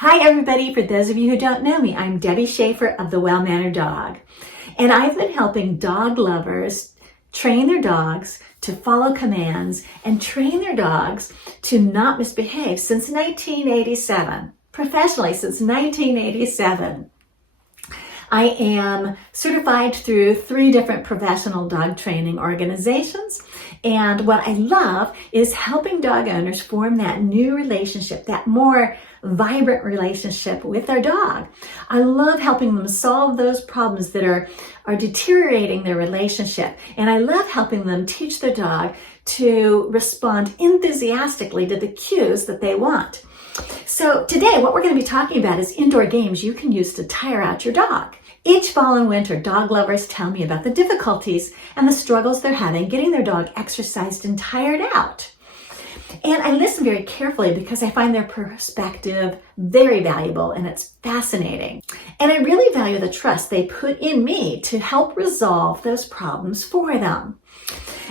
Hi everybody, for those of you who don't know me, I'm Debbie Schaefer of The Well-Mannered Dog. And I've been helping dog lovers train their dogs to follow commands and train their dogs to not misbehave since 1987. Professionally, since 1987. I am certified through 3 different professional dog training organizations. And what I love is helping dog owners form that new relationship, that more vibrant relationship with their dog. I love helping them solve those problems that are deteriorating their relationship. And I love helping them teach their dog to respond enthusiastically to the cues that they want. So today, what we're going to be talking about is indoor games you can use to tire out your dog. Each fall and winter, dog lovers tell me about the difficulties and the struggles they're having getting their dog exercised and tired out. And I listen very carefully because I find their perspective very valuable and it's fascinating. And I really value the trust they put in me to help resolve those problems for them.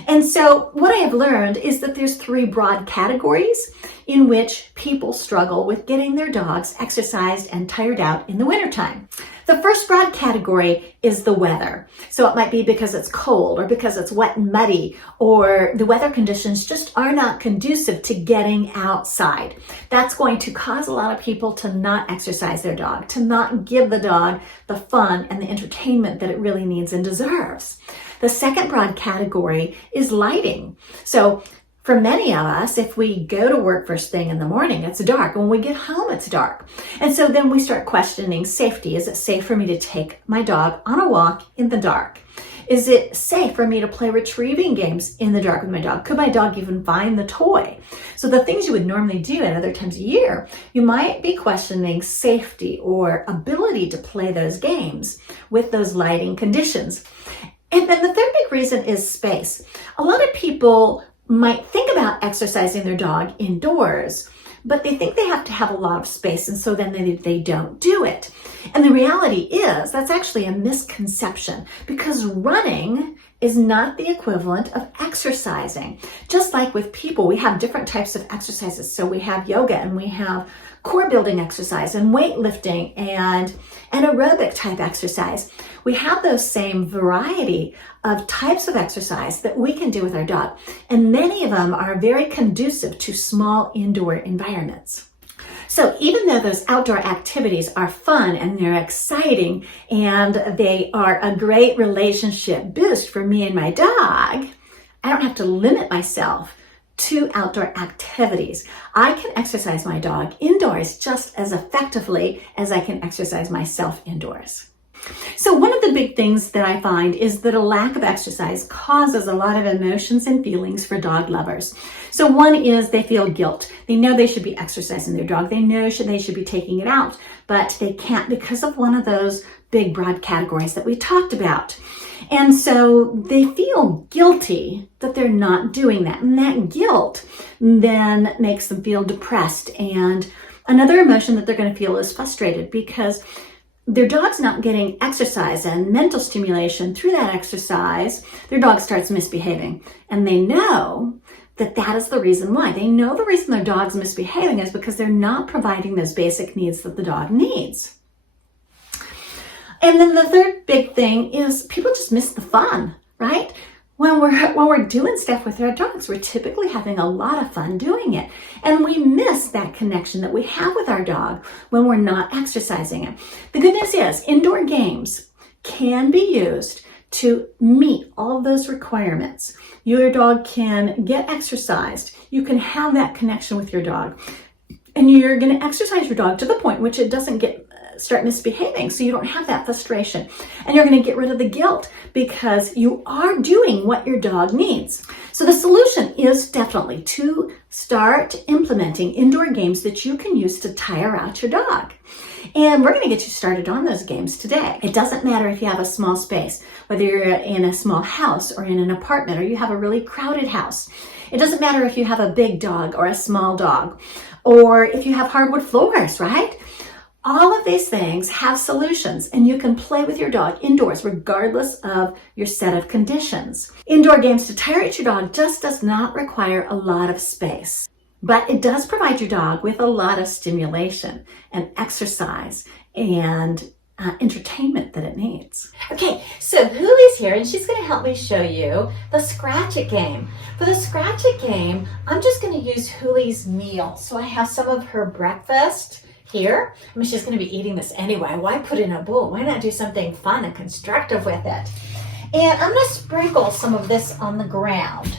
And so what I have learned is that there's 3 broad categories in which people struggle with getting their dogs exercised and tired out in the wintertime. The first broad category is the weather. So it might be because it's cold or because it's wet and muddy, or the weather conditions just are not conducive to getting outside. That's going to cause a lot of people to not exercise their dog, to not give the dog the fun and the entertainment that it really needs and deserves. The second broad category is lighting. So for many of us, if we go to work first thing in the morning, it's dark. When we get home, it's dark. And so then we start questioning safety. Is it safe for me to take my dog on a walk in the dark? Is it safe for me to play retrieving games in the dark with my dog? Could my dog even find the toy? So the things you would normally do at other times of year, you might be questioning safety or ability to play those games with those lighting conditions. And then the third big reason is space. A lot of people might think about exercising their dog indoors, but they think they have to have a lot of space, and so then they don't do it. And the reality is that's actually a misconception, because running is not the equivalent of exercising. Just like with people, we have different types of exercises. So we have yoga and we have core building exercise and weightlifting and an aerobic type exercise. We have those same variety of types of exercise that we can do with our dog. And many of them are very conducive to small indoor environments. So even though those outdoor activities are fun and they're exciting and they are a great relationship boost for me and my dog, I don't have to limit myself to outdoor activities. I can exercise my dog indoors just as effectively as I can exercise myself indoors. So one of the big things that I find is that a lack of exercise causes a lot of emotions and feelings for dog lovers. So one is they feel guilt. They know they should be exercising their dog. They know they should be taking it out, but they can't because of one of those big broad categories that we talked about. And so they feel guilty that they're not doing that. And that guilt then makes them feel depressed. And another emotion that they're going to feel is frustrated because their dog's not getting exercise and mental stimulation through that exercise. Their dog starts misbehaving. And they know that that is the reason why. They know the reason their dog's misbehaving is because they're not providing those basic needs that the dog needs. And then the third big thing is people just miss the fun, right? When we're doing stuff with our dogs, we're typically having a lot of fun doing it. And we miss that connection that we have with our dog when we're not exercising it. The good news is indoor games can be used to meet all of those requirements. Your dog can get exercised. You can have that connection with your dog. And you're going to exercise your dog to the point which it doesn't start misbehaving, so you don't have that frustration. And you're going to get rid of the guilt because you are doing what your dog needs. So the solution is definitely to start implementing indoor games that you can use to tire out your dog. And we're going to get you started on those games today. It doesn't matter if you have a small space, whether you're in a small house or in an apartment or you have a really crowded house. It doesn't matter if you have a big dog or a small dog or if you have hardwood floors, right? All of these things have solutions, and you can play with your dog indoors regardless of your set of conditions. Indoor games to tire out your dog just does not require a lot of space. But it does provide your dog with a lot of stimulation and exercise and entertainment that it needs. Okay, so Huli's here and she's going to help me show you the Scratch It game. For the Scratch It game, I'm just going to use Huli's meal. So I have some of her breakfast here. I mean, she's going to be eating this anyway. Why put it in a bowl? Why not do something fun and constructive with it? And I'm going to sprinkle some of this on the ground.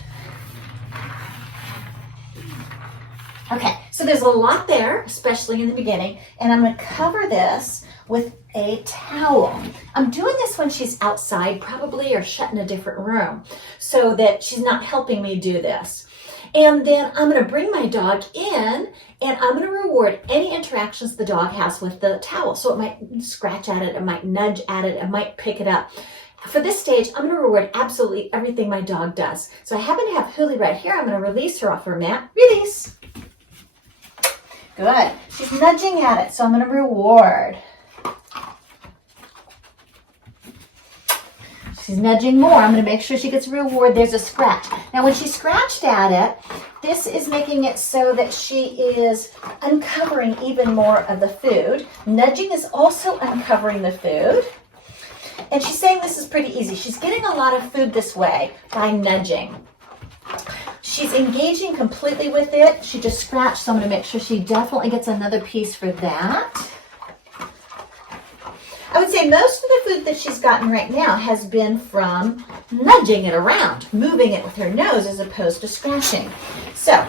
Okay, so there's a lot there, especially in the beginning, and I'm going to cover this with a towel. I'm doing this when she's outside probably or shut in a different room so that she's not helping me do this. And then I'm going to bring my dog in and I'm going to reward any interactions the dog has with the towel. So it might scratch at it, it might nudge at it, it might pick it up. For this stage, I'm going to reward absolutely everything my dog does. So I happen to have Huli right here. I'm going to release her off her mat. Release. Good. She's nudging at it, so I'm going to reward. She's nudging more. I'm going to make sure she gets a reward. There's a scratch. Now, when she scratched at it, this is making it so that she is uncovering even more of the food. Nudging is also uncovering the food. And she's saying this is pretty easy. She's getting a lot of food this way by nudging. She's engaging completely with it. She just scratched, so I'm going to make sure she definitely gets another piece for that. I would say most of the food that she's gotten right now has been from nudging it around, moving it with her nose as opposed to scratching. So,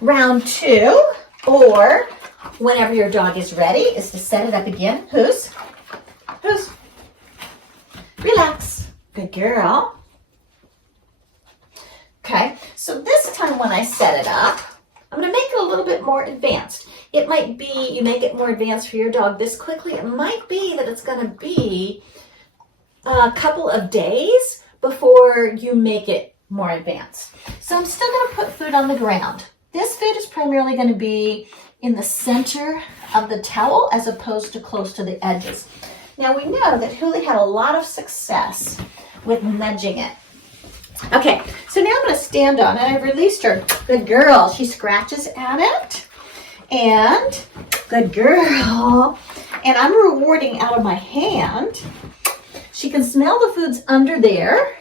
round 2, or whenever your dog is ready, is to set it up again. Who's? Relax. Good girl. Okay, so this time when I set it up, I'm going to make it a little bit more advanced. It might be you make it more advanced for your dog this quickly. It might be that it's going to be a couple of days before you make it more advanced. So I'm still going to put food on the ground. This food is primarily going to be in the center of the towel as opposed to close to the edges. Now we know that Huli had a lot of success with nudging it. Okay, so now I'm going to stand on it. I've released her. Good girl. She scratches at it. And good girl. And I'm rewarding out of my hand. She can smell the foods under there.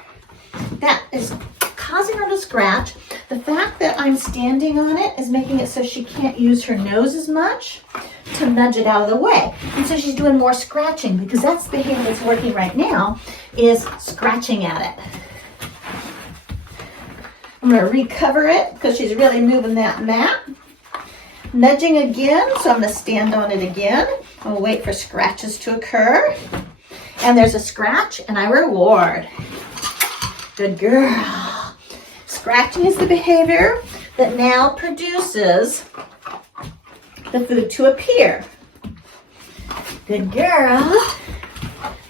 That is causing her to scratch. The fact that I'm standing on it is making it so she can't use her nose as much to nudge it out of the way. And so she's doing more scratching because that's the behavior that's working right now, is scratching at it. I'm going to recover it because she's really moving that mat. Nudging again, so I'm going to stand on it again. I'm going to wait for scratches to occur. And there's a scratch, and I reward. Good girl. Scratching is the behavior that now produces the food to appear. Good girl.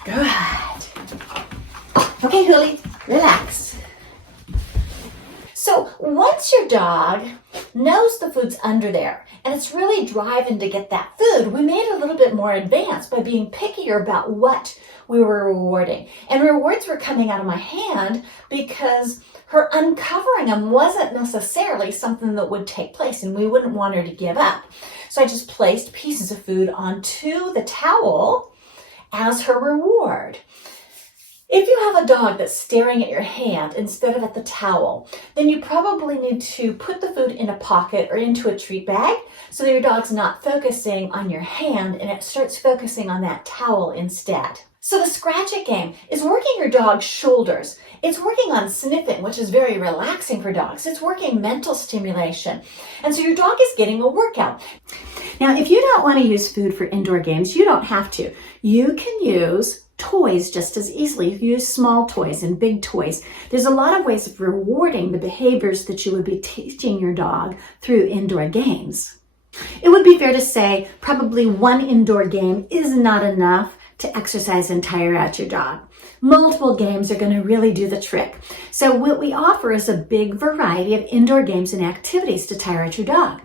Good. Okay, Huli, relax. So once your dog knows the food's under there and it's really driving to get that food, we made it a little bit more advanced by being pickier about what we were rewarding. And rewards were coming out of my hand because her uncovering them wasn't necessarily something that would take place and we wouldn't want her to give up. So I just placed pieces of food onto the towel as her reward. If you have a dog that's staring at your hand instead of at the towel, then you probably need to put the food in a pocket or into a treat bag so that your dog's not focusing on your hand and it starts focusing on that towel instead. So the Scratch It game is working your dog's shoulders. It's working on sniffing, which is very relaxing for dogs. It's working mental stimulation. And so your dog is getting a workout. Now, if you don't want to use food for indoor games, you don't have to. You can use toys just as easily. You use small toys and big toys. There's a lot of ways of rewarding the behaviors that you would be teaching your dog through indoor games. It would be fair to say probably one indoor game is not enough to exercise and tire out your dog. Multiple games are going to really do the trick. So what we offer is a big variety of indoor games and activities to tire out your dog.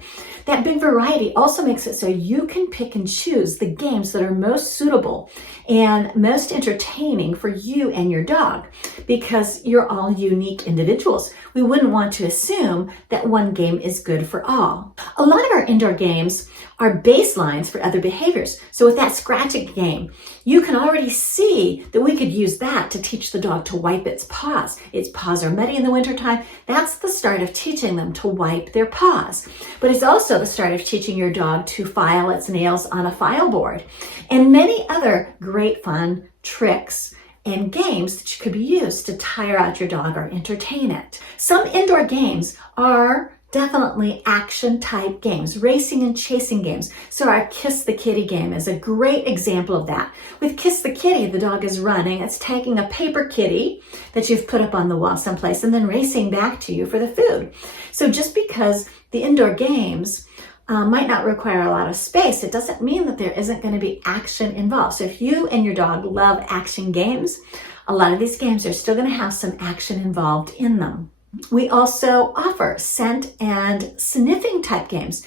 That big variety also makes it so you can pick and choose the games that are most suitable and most entertaining for you and your dog, because you're all unique individuals. We wouldn't want to assume that one game is good for all. A lot of our indoor games are baselines for other behaviors. So with that scratching game, you can already see that we could use that to teach the dog to wipe its paws. Its paws are muddy in the wintertime. That's the start of teaching them to wipe their paws. But it's also the start of teaching your dog to file its nails on a file board, and many other great fun tricks and games that could be used to tire out your dog or entertain it. Some indoor games are definitely action type games, racing and chasing games. So our Kiss the Kitty game is a great example of that. With Kiss the Kitty, the dog is running. It's taking a paper kitty that you've put up on the wall someplace and then racing back to you for the food. So just because the indoor games might not require a lot of space, it doesn't mean that there isn't going to be action involved. So if you and your dog love action games, a lot of these games are still going to have some action involved in them. We also offer scent and sniffing type games.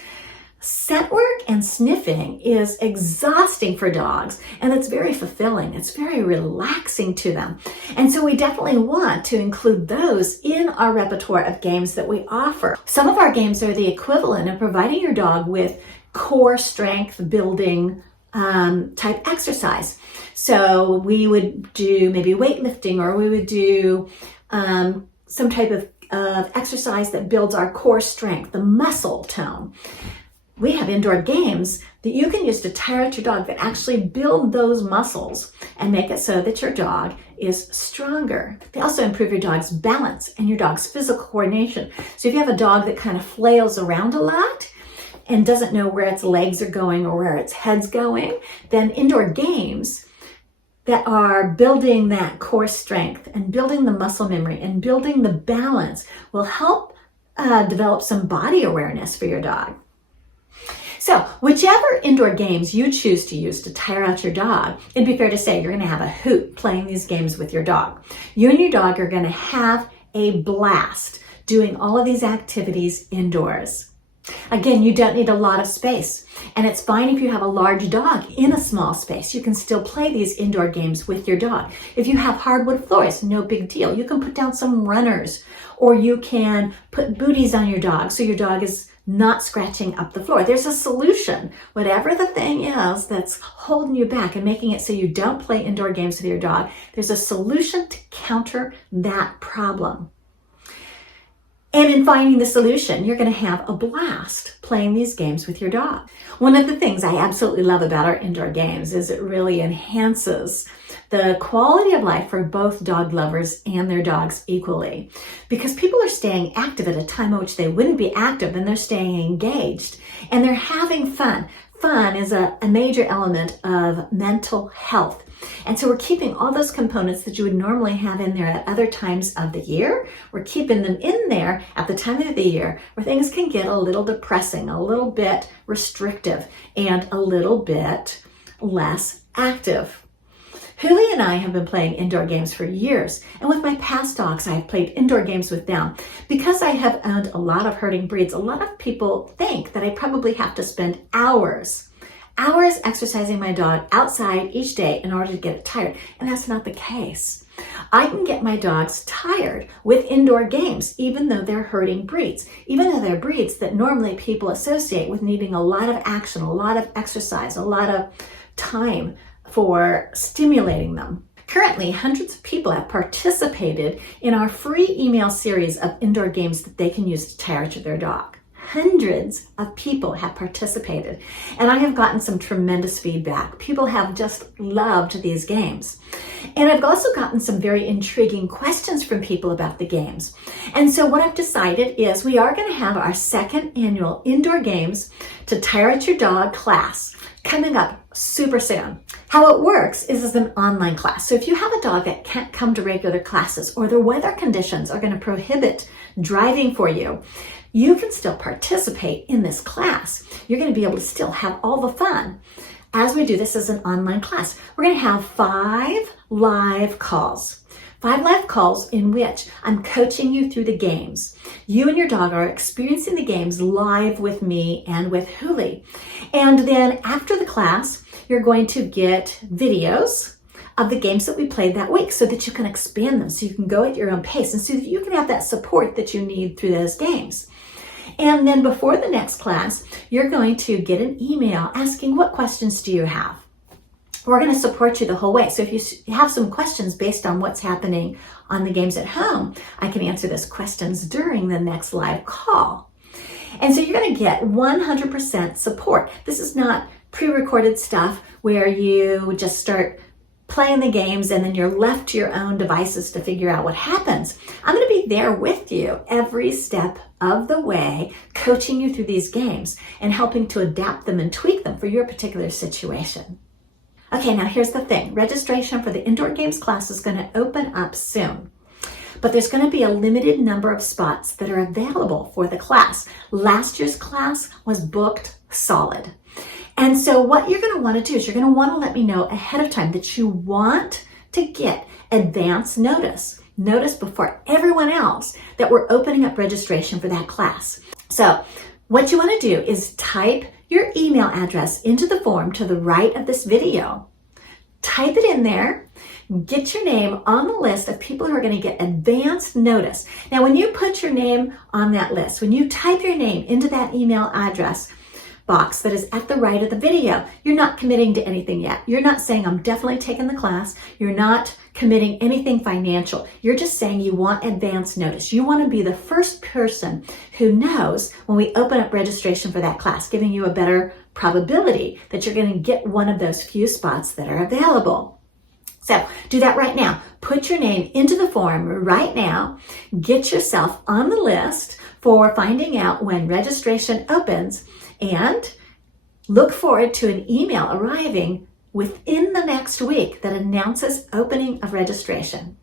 Scent work and sniffing is exhausting for dogs, and it's very fulfilling. It's very relaxing to them. And so we definitely want to include those in our repertoire of games that we offer. Some of our games are the equivalent of providing your dog with core strength building type exercise. So we would do maybe weightlifting, or we would do some type of exercise that builds our core strength, the muscle tone. We have indoor games that you can use to tire out your dog that actually build those muscles and make it so that your dog is stronger. They also improve your dog's balance and your dog's physical coordination. So if you have a dog that kind of flails around a lot and doesn't know where its legs are going or where its head's going, then indoor games that are building that core strength and building the muscle memory and building the balance will help develop some body awareness for your dog. So whichever indoor games you choose to use to tire out your dog, it'd be fair to say you're going to have a hoot playing these games with your dog. You and your dog are going to have a blast doing all of these activities indoors. Again, you don't need a lot of space, and it's fine if you have a large dog in a small space. You can still play these indoor games with your dog. If you have hardwood floors, no big deal. You can put down some runners, or you can put booties on your dog so your dog is not scratching up the floor. There's a solution. Whatever the thing is that's holding you back and making it so you don't play indoor games with your dog, there's a solution to counter that problem. And in finding the solution, you're going to have a blast playing these games with your dog. One of the things I absolutely love about our indoor games is it really enhances the quality of life for both dog lovers and their dogs equally. Because people are staying active at a time at which they wouldn't be active, and they're staying engaged and they're having fun. Fun is a major element of mental health. And so we're keeping all those components that you would normally have in there at other times of the year. We're keeping them in there at the time of the year where things can get a little depressing, a little bit restrictive, and a little bit less active. Huli and I have been playing indoor games for years, and with my past dogs, I've played indoor games with them. Because I have owned a lot of herding breeds, a lot of people think that I probably have to spend hours exercising my dog outside each day in order to get it tired, and that's not the case. I can get my dogs tired with indoor games, even though they're herding breeds, even though they're breeds that normally people associate with needing a lot of action, a lot of exercise, a lot of time for stimulating them. Currently, hundreds of people have participated in our free email series of indoor games that they can use to tire out their dog. Hundreds of people have participated, and I have gotten some tremendous feedback. People have just loved these games. And I've also gotten some very intriguing questions from people about the games. And so what I've decided is we are going to have our second annual Indoor Games to Tire Out Your Dog class coming up super soon. How it works is as an online class. So if you have a dog that can't come to regular classes, or the weather conditions are going to prohibit driving for you, you can still participate in this class. You're going to be able to still have all the fun as we do this as an online class. We're going to have 5 live calls. 5 live calls in which I'm coaching you through the games. You and your dog are experiencing the games live with me and with Huli. And then after the class, you're going to get videos of the games that we played that week so that you can expand them, so you can go at your own pace and so that you can have that support that you need through those games. And then before the next class, you're going to get an email asking, what questions do you have? We're going to support you the whole way. So if you have some questions based on what's happening on the games at home, I can answer those questions during the next live call. And so you're going to get 100% support. This is not pre-recorded stuff where you just start playing the games and then you're left to your own devices to figure out what happens. I'm going to be there with you every step of the way, coaching you through these games and helping to adapt them and tweak them for your particular situation. Okay, now here's the thing. Registration for the indoor games class is going to open up soon, but there's going to be a limited number of spots that are available for the class. Last year's class was booked solid. And so what you're going to want to do is you're going to want to let me know ahead of time that you want to get advance notice before everyone else that we're opening up registration for that class. So what you want to do is type your email address into the form to the right of this video. Type it in there. Get your name on the list of people who are going to get advance notice. Now, when you put your name on that list, when you type your name into that email address box that is at the right of the video, you're not committing to anything yet. You're not saying, I'm definitely taking the class. You're not committing anything financial. You're just saying you want advance notice. You want to be the first person who knows when we open up registration for that class, giving you a better probability that you're going to get one of those few spots that are available. So do that right now. Put your name into the form right now. Get yourself on the list for finding out when registration opens, and look forward to an email arriving within the next week that announces opening of registration.